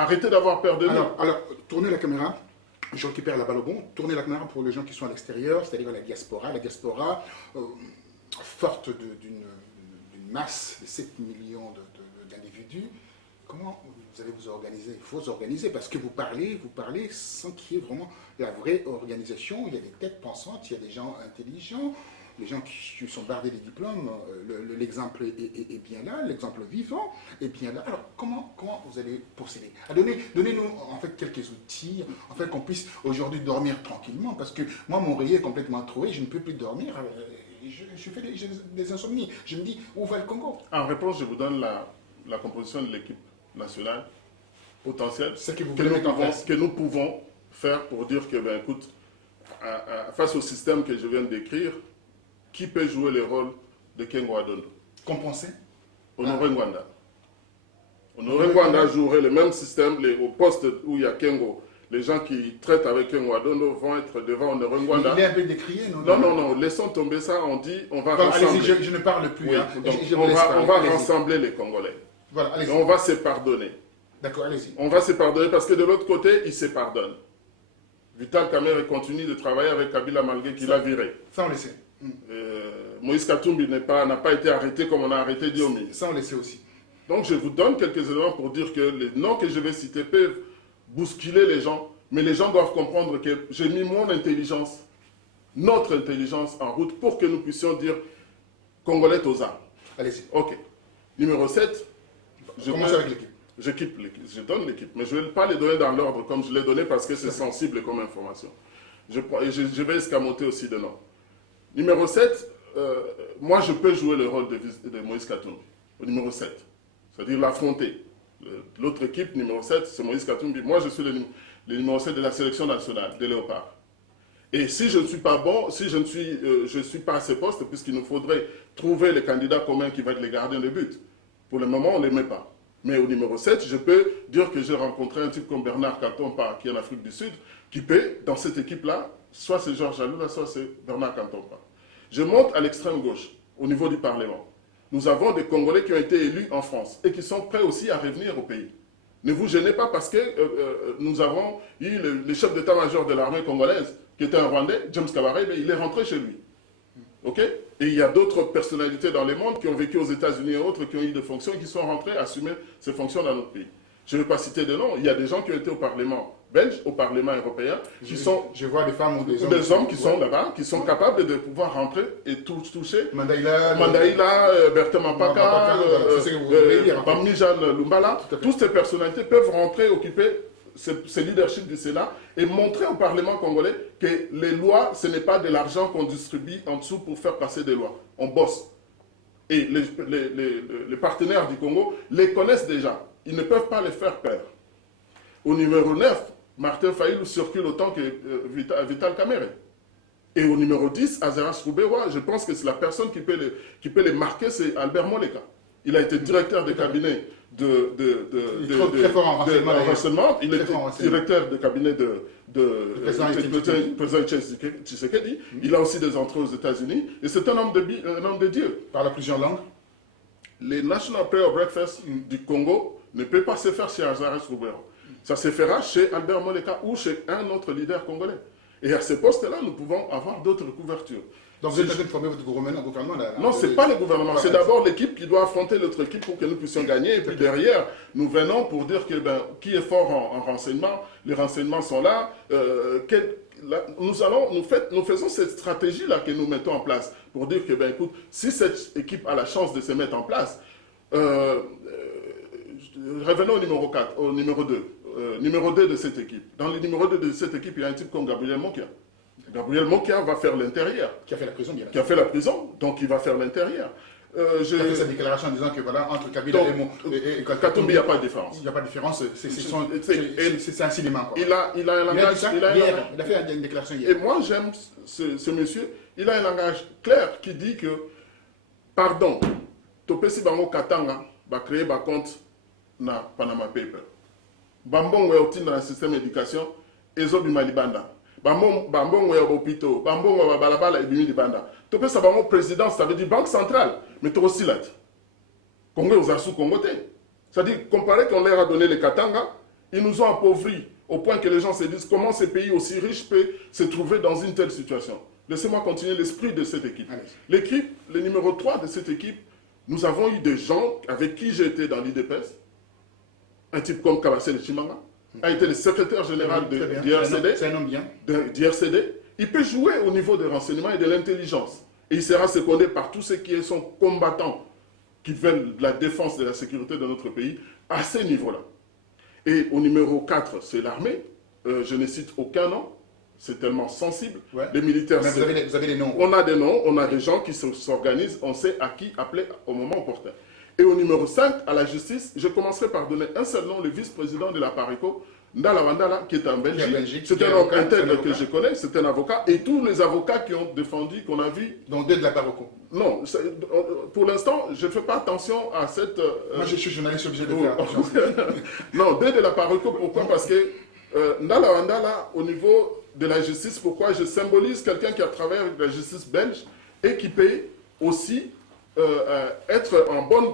Arrêtez d'avoir peur de nous. Alors, tournez la caméra. Je récupère la balle au bon. Tournez la caméra pour les gens qui sont à l'extérieur, c'est-à-dire la diaspora. La diaspora, forte d'une masse de 7 millions d'individus. Comment vous allez vous organiser? Il faut s'organiser parce que vous parlez sans qu'il y ait vraiment la vraie organisation. Il y a des têtes pensantes, il y a des gens intelligents, les gens qui sont bardés des diplômes. L'exemple est bien là, l'exemple vivant est bien là. Alors, comment vous allez procéder? Donnez-nous en fait quelques outils, en fait qu'on puisse aujourd'hui dormir tranquillement, parce que moi, mon oreiller est complètement troué, je ne peux plus dormir. J'ai des insomnies. Je me dis, où va le Congo? En réponse, je vous donne la composition de l'équipe nationale potentielle que nous pouvons faire pour dire que, ben, écoute, face au système que je viens de décrire, qui peut jouer le rôle de Kengo Adondo? Compenser? Honoré Ngwanda. Honoré Ngwanda jouerait le même système, au poste où il y a Kengo. Les gens qui traitent avec Kengo Adondo vont être devant Honoré Ngwanda. Il est un peu décrié, non? Non, laissons tomber ça, on dit, on va rassembler. Allez-y, je ne parle plus. Oui, Hein. donc, on va rassembler les Congolais. Voilà, allez-y. On va se pardonner. D'accord, allez-y. On va se pardonner parce que de l'autre côté, ils se pardonnent. Vital Kamerhe continue de travailler avec Kabila malgré qu'il a viré. Ça, on le sait. Moïse Katumbi n'a pas été arrêté comme on a arrêté Diomi. Ça, on le sait aussi. Donc, je vous donne quelques éléments pour dire que les noms que je vais citer peuvent bousculer les gens, mais les gens doivent comprendre que j'ai mis mon intelligence, notre intelligence en route pour que nous puissions dire Congolais aux armes. Allez-y. Ok. Numéro 7. Commencez avec l'équipe. Je donne l'équipe, mais je ne vais pas les donner dans l'ordre comme je l'ai donné parce que c'est sensible comme information. Je vais escamoter aussi de noms. Numéro 7, moi je peux jouer le rôle de Moïse Katumbi, au numéro 7. C'est-à-dire l'affronter. L'autre équipe, numéro 7, c'est Moïse Katumbi. Moi je suis le numéro 7 de la sélection nationale, des Léopards. Et si je ne suis pas bon, si je ne suis pas à ce poste, puisqu'il nous faudrait trouver les candidats communs qui vont être les gardiens de but. Pour le moment, on ne les met pas. Mais au numéro 7, je peux dire que j'ai rencontré un type comme Bernard Kantompa, qui est en Afrique du Sud, qui peut, dans cette équipe-là, soit c'est Georges Aloula, soit c'est Bernard Kantompa. Je monte à l'extrême gauche, au niveau du Parlement. Nous avons des Congolais qui ont été élus en France et qui sont prêts aussi à revenir au pays. Ne vous gênez pas parce que nous avons eu le chef d'état-major de l'armée congolaise, qui était un Rwandais, James Kabarebe, mais il est rentré chez lui. Ok? Et il y a d'autres personnalités dans le monde qui ont vécu aux États-Unis et autres, qui ont eu des fonctions et qui sont rentrés assumer ces fonctions dans notre pays. Je ne vais pas citer de noms. Il y a des gens qui ont été au Parlement belge, au Parlement européen, qui sont... Je vois des femmes ou des hommes. Des hommes qui sont là-bas, qui sont capables de pouvoir rentrer et toucher. Mandaïla, Berthe Mampaka, Bambi-Jean Lumbala. Toutes ces personnalités peuvent rentrer, occuper ce leadership du Sénat et montrer au Parlement congolais que les lois, ce n'est pas de l'argent qu'on distribue en dessous pour faire passer des lois. On bosse. Et les partenaires du Congo les connaissent déjà. Ils ne peuvent pas les faire peur. Au numéro 9, Martin Fayulu circule autant que Vital Kamerhe. Et au numéro 10, Azaras Roubewa, je pense que c'est la personne qui peut les marquer, c'est Albert Moleka. Il a été directeur de cabinet de renseignement. Il était directeur de cabinet du président Tshisekedi. Il a aussi des entrées aux États-Unis. Et c'est un homme de Dieu. Parle à plusieurs langues. Les National Prayer Breakfast du Congo ne peut pas se faire chez Azaras Roubewa. Ça se fera chez Albert Moleka ou chez un autre leader congolais. Et à ce poste-là, nous pouvons avoir d'autres couvertures. Donc vous êtes en train de former votre gouvernement Non, ce n'est pas le gouvernement. C'est d'abord l'équipe qui doit affronter l'autre équipe pour que nous puissions gagner. Et puis derrière, nous venons pour dire que, qui est fort en renseignement. Les renseignements sont là. Nous faisons cette stratégie-là que nous mettons en place pour dire que, écoute, si cette équipe a la chance de se mettre en place, revenons au numéro 4, au numéro 2. Numéro 2 de cette équipe. Dans le numéro 2 de cette équipe, il y a un type comme Gabriel Mokia. Gabriel Mokia va faire l'intérieur. Qui a fait la prison, bien sûr. Qui a fait la prison, donc il va faire l'intérieur. Il a fait sa déclaration en disant que voilà, entre Kabila et Katumbi, il n'y a pas de différence. Il n'y a pas de différence, c'est un cinéma. Il a un langage... Il a fait une déclaration hier. Et moi, j'aime ce monsieur. Il a un langage clair qui dit que, pardon, Topesi Bango Katanga va créer un compte na Panama Paper. Bambongo ya utinda na système d'éducation, ezobima libanda. Bambongo ya hôpitaux, bambongo ya balabala ebimi libanda. Topé ça bango présidence, ça veut dire banque centrale, mais trop silat. Congo aux sous Congo. C'est-à-dire, comparé qu'on leur a donné les Katanga, Ils nous ont appauvris au point que les gens se disent comment ces pays aussi riches peuvent se trouver dans une telle situation. Laissez-moi continuer l'esprit de cette équipe. L'équipe, le numéro 3 de cette équipe, nous avons eu des gens avec qui j'ai été dans l'IDPS. Un type comme Kabasele Chimanga a été le secrétaire général de l'IRCD. C'est un homme bien. d'IRCD. Il peut jouer au niveau des renseignements et de l'intelligence. Et il sera secondé par tous ceux qui sont combattants, qui veulent la défense de la sécurité de notre pays, à ce niveau-là. Et au numéro 4, c'est l'armée. Je ne cite aucun nom. C'est tellement sensible. Ouais. Les militaires... Mais vous avez des noms. On a des noms, on a des gens qui s'organisent, on sait à qui appeler au moment opportun. Et au numéro 5, à la justice, je commencerai par donner un seul nom, le vice-président de la Pareco, Ndala Wandala, qui est en Belgique. C'est un homme intègre que je connais, c'est un avocat. Et tous les avocats qui ont défendu, qu'on a vu... Donc 2 de la Pareco. Non, pour l'instant, je ne fais pas attention à cette... Moi, je suis journaliste, obligé de faire attention. Non, 2 de la Pareco, pourquoi? Parce que Ndala Wandala, au niveau de la justice, pourquoi je symbolise quelqu'un qui a travaillé avec la justice belge et qui peut aussi être en bonne